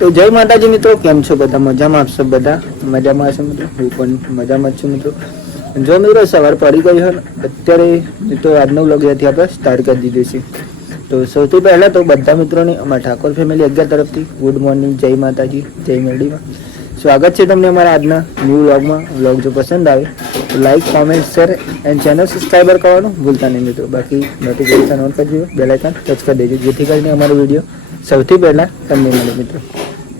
तो जय माताजी मित्रों, केम छो बधा मजामां? आप सब बधा मजामां हशो मित्रों? હું પણ મજામાં જ છું મિત્રો। જો મિત્રો સવાર પડી ગઈ હોય અત્યારે મિત્રો આજનો વ્લોગ અહીંયાથી આપણે સ્ટાર્ટ કરી દીધો છે। તો સૌથી પહેલા તો બધા મિત્રોને અમારા ઠાકોર ફેમિલી 11 તરફથી ગુડ મોર્નિંગ, જય માતાજી, જય મેરડીમાં સ્વાગત છે તમને અમારા આજના ન્યૂ વ્લોગમાં। વ્લોગ જો પસંદ આવે તો like, comment, share and channel subscriber કરવાનું ભૂલતા નહીં મિત્રો। બાકી નોટિફિકેશન ઓન કરજો, બેલ આઇકન ટચ કરી દેજો જેથી કરીને અમારો વિડીયો સૌથી પહેલા તમને મળે મિત્રો।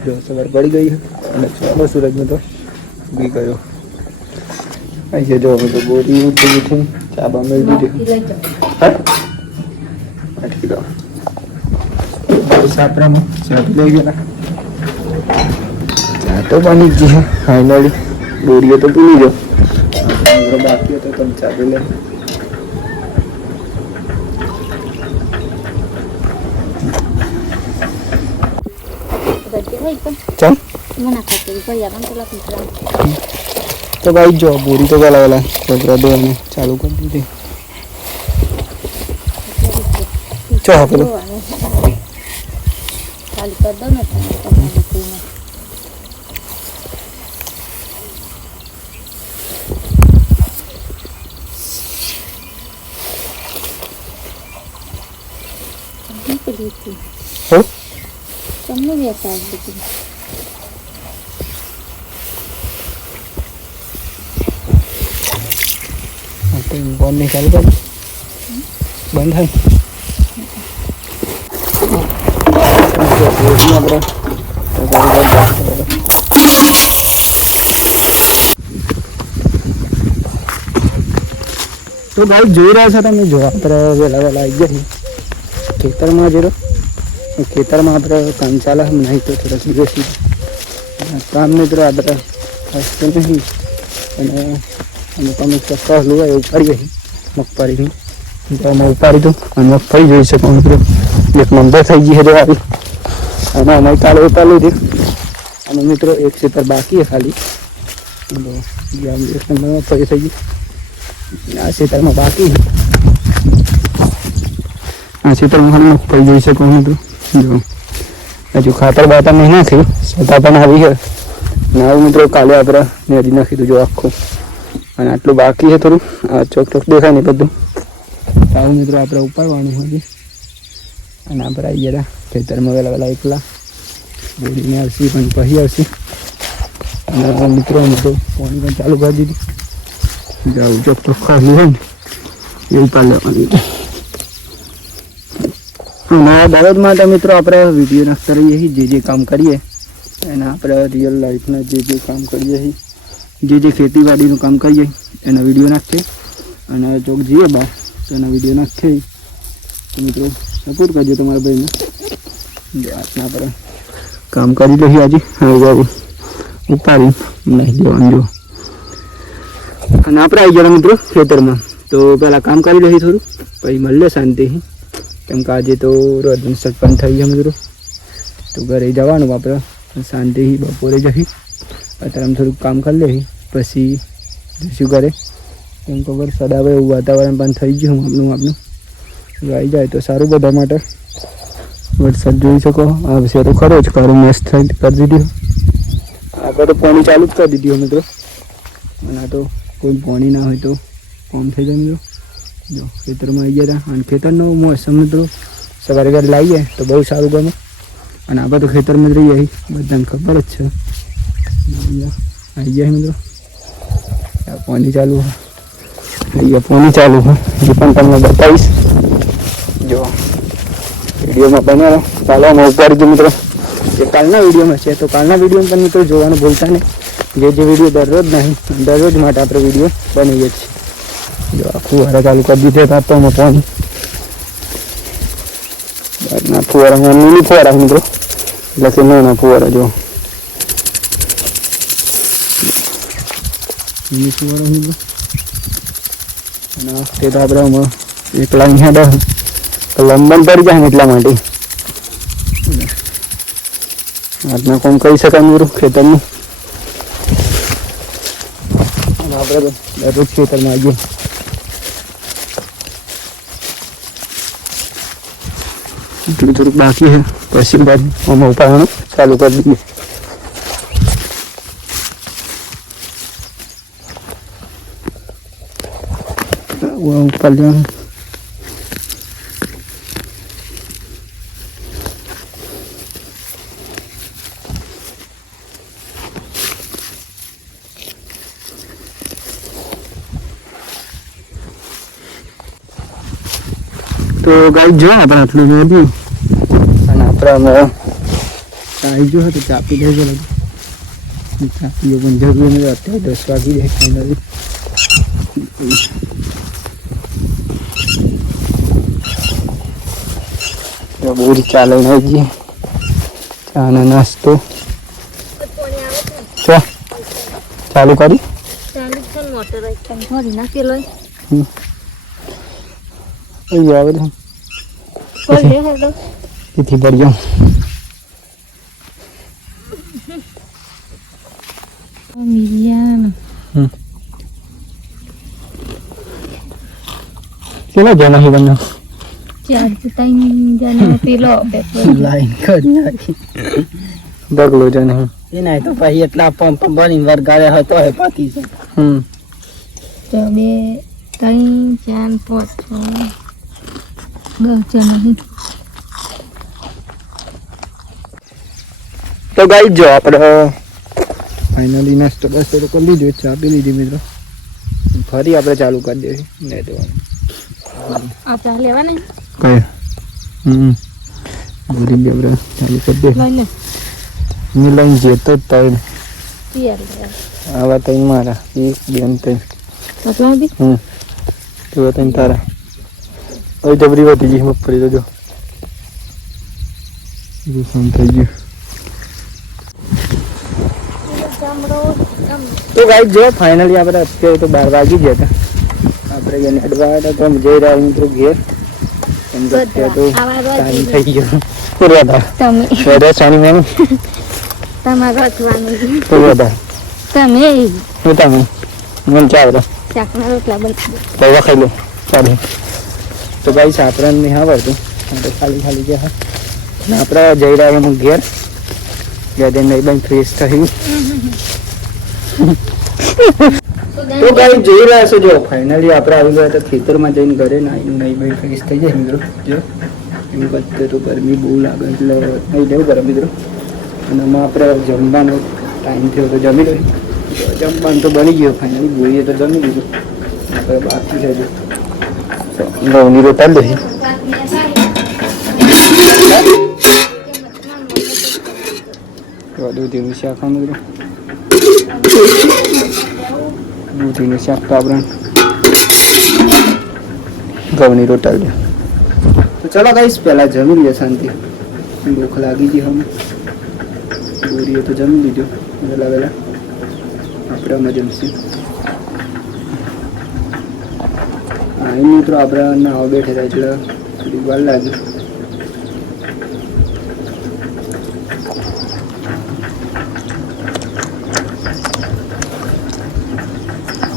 जो सवार पड़ी गई है અને ચોખ્ખો સૂરજ મિત્રો ઉગી ગયો। અહીં જો અમે તો બોરી ઉઠી ચા બા મેળવી દીધી। હા ઠીક છે સાપરામાં ચા લઈ ગયા। ચા તો બની ગઈ છે ફાઇનલી। બોરીઓ તો ભૂલી ગયો, બાકી હતો તમે ચા પી લે। चल तो भाई जो बोरी तो गला वाला कपड़ा धोने चालू कर दी थी। चाह करो खाली कर दो ना हो તમને भी ऐसा है लेकिन बंद निकाल कर बंद है तो भाई જોઈ રહ્યા છો તમે જો આપણે વેલા વેલા આવી ગયા ખેતરમાં જરો ખેતરમાં આપણે કામ ચાલે નહીં તો થોડાક દિવસથી કામ મિત્રો આપણે હસતું નહીં અને અમુક અમુક ચોક્કસ લુવા એવું ઉપાડીએ મગફળી તો અમે ઉપાડી દઉં અને મગફળી જોઈ શકો મિત્રો એક નંબર થઈ ગઈ છે આવી અને અમે કાલે ઉપાડી લીધી અને મિત્રો એક ખેતર બાકી છે ખાલી એક નંબર મગફળી થઈ ગઈ આ ખેતરમાં બાકી આ ખેતરમાં ખાલી મગફળી જોઈ શકો મિત્રો જો હજુ ખાતર બાતર નહીં નાખ્યું છતાં પણ આવી છે ને આવું મિત્રો કાલે આપણે નેરી નાખી દીધું જો આખું અને આટલું બાકી છે થોડું આ ચોક ચોક દેખાય ને બધું આવું મિત્રો આપણે ઉપાડવાનું હોય અને આપણે આવી ગયા ખેતરમાં વહેલા વહેલા એકલા બોરીને આવશે પણ પછી આવશે અને મિત્રો તો પાણી પણ ચાલુ કરી દીધી જાઉં ચોક ચોક ખાલી હોય ને એ ઉપાડ લેવાની ના દાવતમાં તો મિત્રો આપણે વિડીયો નાખતા રહીએ છીએ જે કામ કરીએ એના આપણે રિયલ લાઈફના જે કામ કરીએ છીએ જે ખેતીવાડીનું કામ કરીએ એના વિડીયો નાખીએ અને ચોક જઈએ બહાર તો એના વિડીયો નાખીએ તો મિત્રો સપોર્ટ કરજો તમારા ભાઈને આટલા આપણે કામ કરી લઈએ આજે હવે ઉપાડી નહીં દેવાનું જો અને આપણે આવી ગયા મિત્રો ખેતરમાં તો પહેલાં કામ કરી લઈએ થોડું પછી મળીએ શાંતિ કેમ કે આજે તો રોજનું સટપણ થઈ ગયા મિત્રો તો ઘરે જવાનું આપણે શાંતિથી બપોરે જઈ અત્યારે થોડુંક કામ કરી લઈએ પછી જઈશું ઘરે કેમ કે વરસાદ આવે એવું વાતાવરણ પણ થઈ ગયું આપણું આવી જાય તો સારું બધા માટે વરસાદ જોઈ શકો આવશે તો ખરો જ ખરું મસ્ત થઈ કરી દીધું આગળ તો પાણી ચાલુ જ કરી દીધું મિત્રો અને આ તો કોઈ પાણી ના હોય તો કામ થઈ જાય મિત્રો જો ખેતરમાં આવી ગયા હતા અને ખેતરનો મોસમ મિત્રો સવારે ઘરે લાવીએ તો બહુ સારું ગમે અને આપણે તો ખેતરમાં જ રહીએ બધાને ખબર જ છે આવી ગયા મિત્રો પાણી ચાલુ હોય અહીંયા પાણી ચાલુ હોય એ પણ તમને બતાવીશ જો વિડીયોમાં બનાવો ચાલો અમે ઉપાડી દઉં મિત્રો જે કાલના વિડીયોમાં છે તો કાલના વિડીયોમાં પણ મિત્રો જોવાનું ભૂલતા નહીં જે વિડીયો દરરોજ નહીં દરરોજ માટે આપણે વિડીયો બનાવીએ છીએ જો આખું વારા ચાલુ કરી દીધે તો અમે પાણી ના ફુવારા મિની ફુવારા મિત્રો એટલે કે નાના ફુવારા જો મિની ફુવારા મિત્રો અને તે તો આપણે એકલા અહીંયા લંબન પડી જાય ને એટલા માટે આજના કોમ કરી શકાય મિત્રો ખેતરનું આપણે દરરોજ ખેતરમાં આવીએ થોડું થોડુંક બાકી છે પછી બાદ આમાં ઉપાડવાનું ચાલુ કરી દઈએ. ઉપર જવાનું. તો ગાઈ જો આપણે આટલું જોયું અને આપણે આવી ગયો તો ચા પી લેજો. ચા પીવો પણ જરૂરી નથી, અત્યારે 10 વાગી જાય ફાઇનલી. બહુ ચાલે આવી ગઈ ચા ને નાસ્તો. ચાલુ કરી આવે તેથી ભરી જાઉં. કેટલા જણા છે તમને? લાઈન કરી નાખી બગલો છે નહીં એના તો પછી એટલા પંપ બની વરગાડે હતો એ પતી છે. 2 3 4 5 6 નહીં. તો ગાઈ જો આપણે ફાઇનલી નાસ્તો બસ્તો તો કરી લીધો, ચા પી લીધી મિત્રો. ફરી આપણે ચાલુ કરી દઈએ નહીં તો આપણે લેવાના કઈ ગરીબ આપણે ચાલુ કરી દે. મેં લઈને જતો જ તારે આવા તઈ મારા 1 2 3 તો તઈ તારા હવે જબરી વધી ગઈ મગફળી તો જો ફોન થઈ ગયું. તો ગાઈ જો ફાઇનલી આપણે અત્યારે તો 12 વાગી ગયા હતા. આપણે એને અડવા હતા તો જઈ રહ્યા મિત્રો ઘેર. એમ તો અત્યારે તો ટાઈમ થઈ ગયો. પૂર્વાદા વેદા સાની મેમ તમારો અથવાનું પૂર્વાદા તમે હું તમે મન ચાવડો ચાકના રોટલા બનાવી પૈવા ખાઈ લો ચાલે. તો ગાઈ સાપરાને નહીં આવડતું આપણે ખાલી ગયા ને આપણે જઈ રહ્યા એમ ઘેર ગયા નહીં બન ફ્રેશ થયું. તો ગાઈ જોઈ રહ્યા છો જો ફાઇનલી આપણે આવી ગયા હતા ખેતરમાં જઈને ઘરે નહીં ભાઈ ફ્રેશ થઈ જાય મિત્રો. જો એમ કરते તો ગરમી બહુ લાગે એટલે નહીં લેવું પડે મિત્રો. અને આમાં આપણે જમવાનો ટાઈમ થયો તો જમી લઈએ. જમવાનું તો બની ગયો ફાઇનલી, બોલીએ તો જમી લીધું. આપણે બાકી છે જો ઘઉંની રોટલી લઈએ. દૂધીનું શાક મિત્રો, દૂધીનું શાક તો આપણે ઘઉંની રોટલી. તો ચલો ગાઈસ પહેલા જમી લઈએ શાંતિ, ભૂખ લાગી ગઈ હવે. બોરીએ તો જમી લીધું વહેલા આપણે અમે જમશું. હા એ મિત્રો આપણે નાવા બેઠા હતા એટલે થોડી વાર લાગી.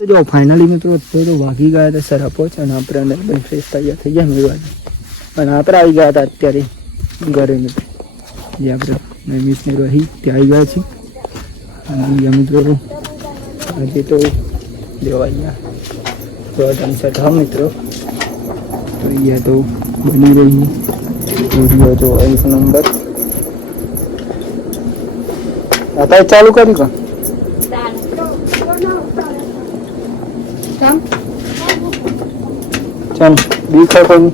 જો ફાઇનલી મિત્રો તો વાગી ગયા હતા સર પહોંચ અને આપણે અંદર બહુ ફ્રેશ તૈયાર થઈ ગયા મેળવા. અને આપણે આવી ગયા હતા અત્યારે ઘરે મિત્રો, જે આપણે મિસને રહી ત્યાં આવી ગયા છીએ. અને અહીંયા મિત્રો આજે તો દેવા અહીંયા તો જમસટ હા મિત્રો. તો અહીંયા તો બની રહી વિડીયો જો 1 નંબર. અત્યારે ચાલુ કરી કો ચાલ બી ખા કોઈ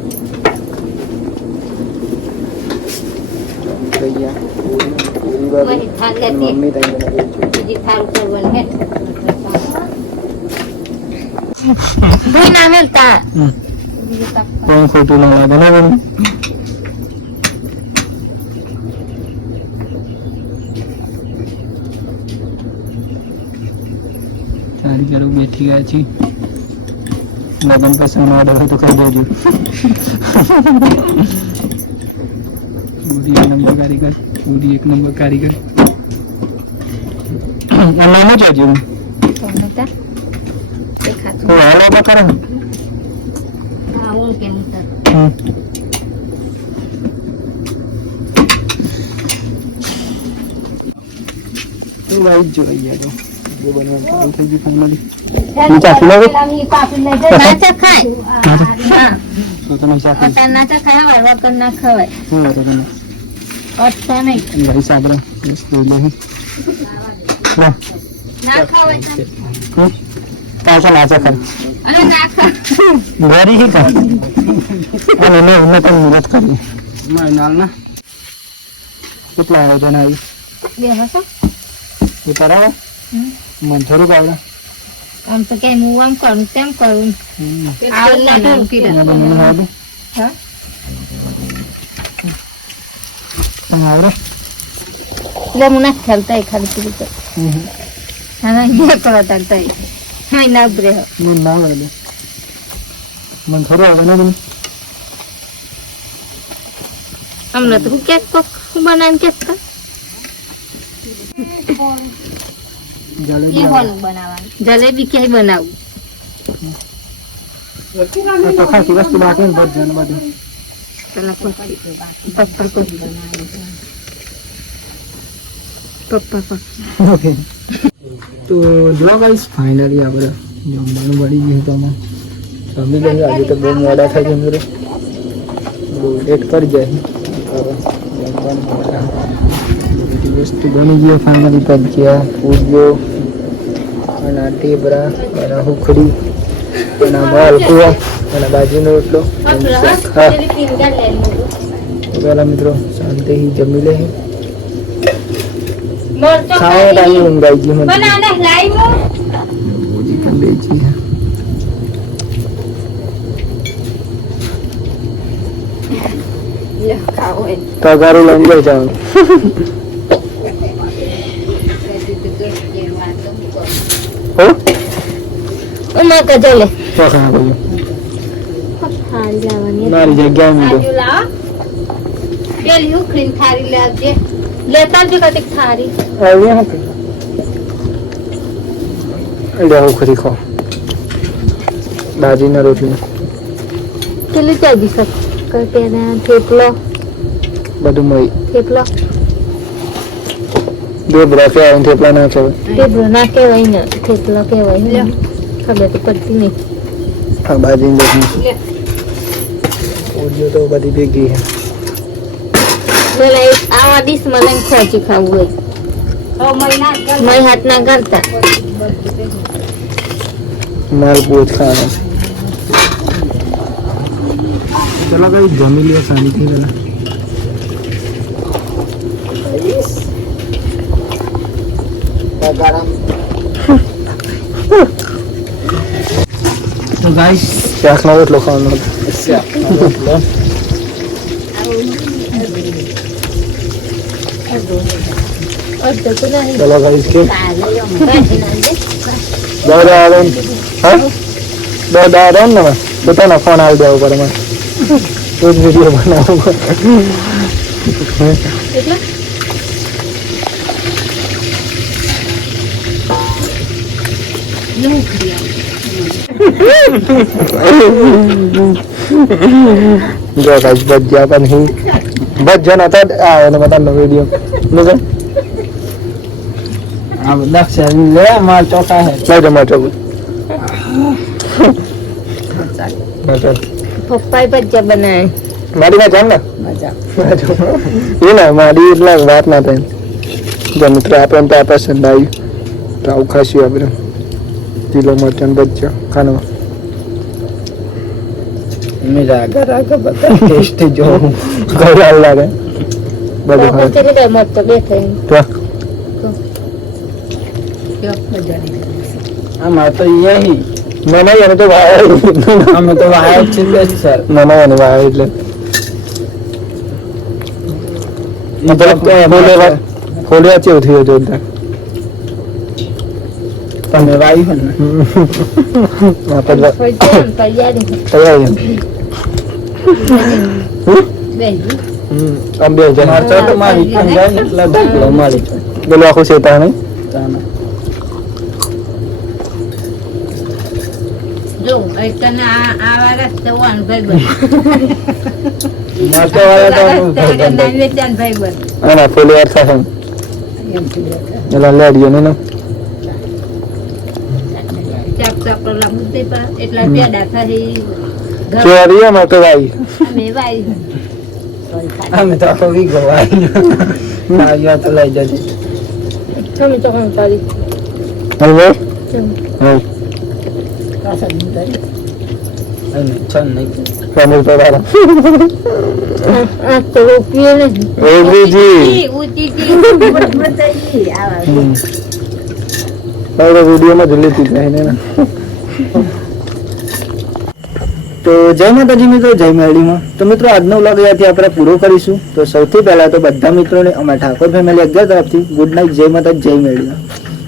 મમ્મી કોઈ ખોટું ના લાગે ને બોલ. સારી કરો બેઠી ગયા છીએ. લગન પસંદ ઓર્ડર હોય તો કહી દેજો. પૂરી 1 નંબર કારીગર, પૂરી 1 નંબર કારીગર. નાનું જોજો હાલો તો કરો. તો વાઈટ જોઈ ગયા તો જે બનવાનું ચાલુ થઈ ગયું ફાઇનલી નીચા ખીલાવે ના ચખાય હા તો તમે ચાખી ઓટા ના ચખાય હવે વગર ના ખવાય શું હતો તમે ઓટા નહીં ગાઈસ આપણે સ્કૂલ નહીં ના ખવાય પાછા નાચા ખાય અને ના ખા ઘરે ही कर અને મેં તો મદદ કરી નાલ ના કેટલા આવે જણા આવી બે હસો એ કરાવે મન થોડું આવડે આમ તો કઈ હું આમ કરું તેમ કરું આવડે ના કીધું મને આવડે હા તમને આવડે એટલે હું ના ખેલતા ખાલી કીધું તો હા બે કરતા તઈ હા ના બ્રે મને ના આવડે મન થોડું આવડે ને મને અમને તો કેક કોક બનાવીને કેક કા જલેબી જલેબી ક્યાંય બનાવું તો ખાસી વસ્તુ બાકી ને બધું ને બધું પેલા પપ્પા ઓકે તો જો ગાઈસ ફાઇનલી આપણે જમવાનું બળી ગયું તો અમે જમી લઈએ આજે તો બહુ મોડા થાય છે મિત્રો બહુ લેટ કરી જાય જમવાનું મોડા બધી વસ્તુ બની ગયો ફાઇનલી ભજીયા પૂરીઓ અને આ ટેબરા અને હુખડી અને માલપુઆ અને બાજરીનો રોટલો પેલા મિત્રો શાંતિથી જમી લે ખાવા ટાઈમે ઊંઘ આવી ગઈ મને ભૂજી પણ બેચી તગારું લઈને જઈ જવાનું ઉમા કજલે પકડા ભાઈ થાળી લાવવાની મારી જગ્યાએ મૂકો પેલી ઉખડીને થાળી લાવજે લેતા જ કતિક થાળી આવ્યા હતા એટલે હુખડી ખાઓ બાજરીના રોટલી પેલી ચાજી શક તેના થેપલો બધું મળી થેપલો બે બ્રાકે આવીને થેપલા ના કહેવાય થેપલો ના કહેવાય ને થેપલો કહેવાય ખબર તો પડતી નહીં આ બાજરીની રોટલી ઓડિયો તો બધી ભેગી છે પેલા એક આવા ડીશમાં લઈને ખોચી ખાવું હોય મય હાથ ના કરતા માલ પોચ ખાવાનો ચલો કઈ જમી લે શાંતિ પેલા તો ગાઈસ શાકનો રોટલો ખાવાનો શાકનો રોટલો ચલો ગાઈસ કે દાદા હા દાદા ને બધાનો ફોન આવી દેવો પડે મને તો જ વિડીયો બનાવો જો ગાઈસ ભજીયા પણ હી ભજન હતા આ એને બતાનો વિડીયો નજર આ દક્ષ લે માર ચોકા હે લઈ માર ચોક મજા પપ્પાએ ભજીયા બનાવે મારી માં જામ ને મજા એ ના મારી એટલે વાત ના થાય જો મિત્ર આપણને તો આ પસંદ આવ્યું તો આવું ખાશું આપણે કિલો મટન ભજીયા ખાනවා મેરા આગળ બતા ટેસ્ટ જો ગળાલ લાગે બધું તો ચલી મત તો બે થઈ તો આમાં તો યહી ના એને તો વાય અમે તો વાયર છે જ સર ના એને વાય એટલે મતલબ કે ખોલ્યા ચેવું થયું જોરદાર તમે વાયુ ને આપણે તૈયારી તૈયારી આમ બે જણ મારતો તો મારી પણ જાય ને એટલે ઢગલો મારી પેલું આખું શેતા નહીં જો એટલે આ રસ્તે વન ભાઈ મારતો વાળા તો ભાઈ બન ના ફૂલ વાર થાય એલા લેડીઓ ને ચાપ ચાપ લાંબુ તે પર એટલા પેડા થાય ચોરીમાં તો ભાઈ અમે વાઈ અમે તો આખો વીઘો વાવી આવ્યા તો લઈ જજે તમે તો કોણ તારી હવે હા અને છન નહીં કમર તો તારા આ તો પીએ ને ઓબીજી ઊંચી બતાઈ આવા હવે વિડીયોમાં જોઈ લીધી છે ને તો જય માતાજી મિત્રો, જય મેરડીમાં. તો મિત્રો આજનો વ્લોગ અહીંયાથી આપણે પૂરો કરીશું. તો સૌથી પહેલા તો બધા મિત્રોને અમારા ઠાકોર ફેમિલી 11 તરફથી ગુડ નાઇટ, જય માતાજી, જય મેરડીમાં.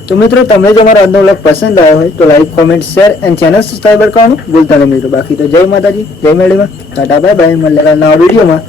તો મિત્રો તમને જો અમારો આજનો વ્લોગ પસંદ આવ્યો હોય તો like, comment, share and channel subscribe કરવાનું ભૂલતા નહીં મિત્રો. બાકી તો જય માતાજી, જય મેરડીમાં, ટાટા બાય બાય, મળેલા નવા વિડીયોમાં.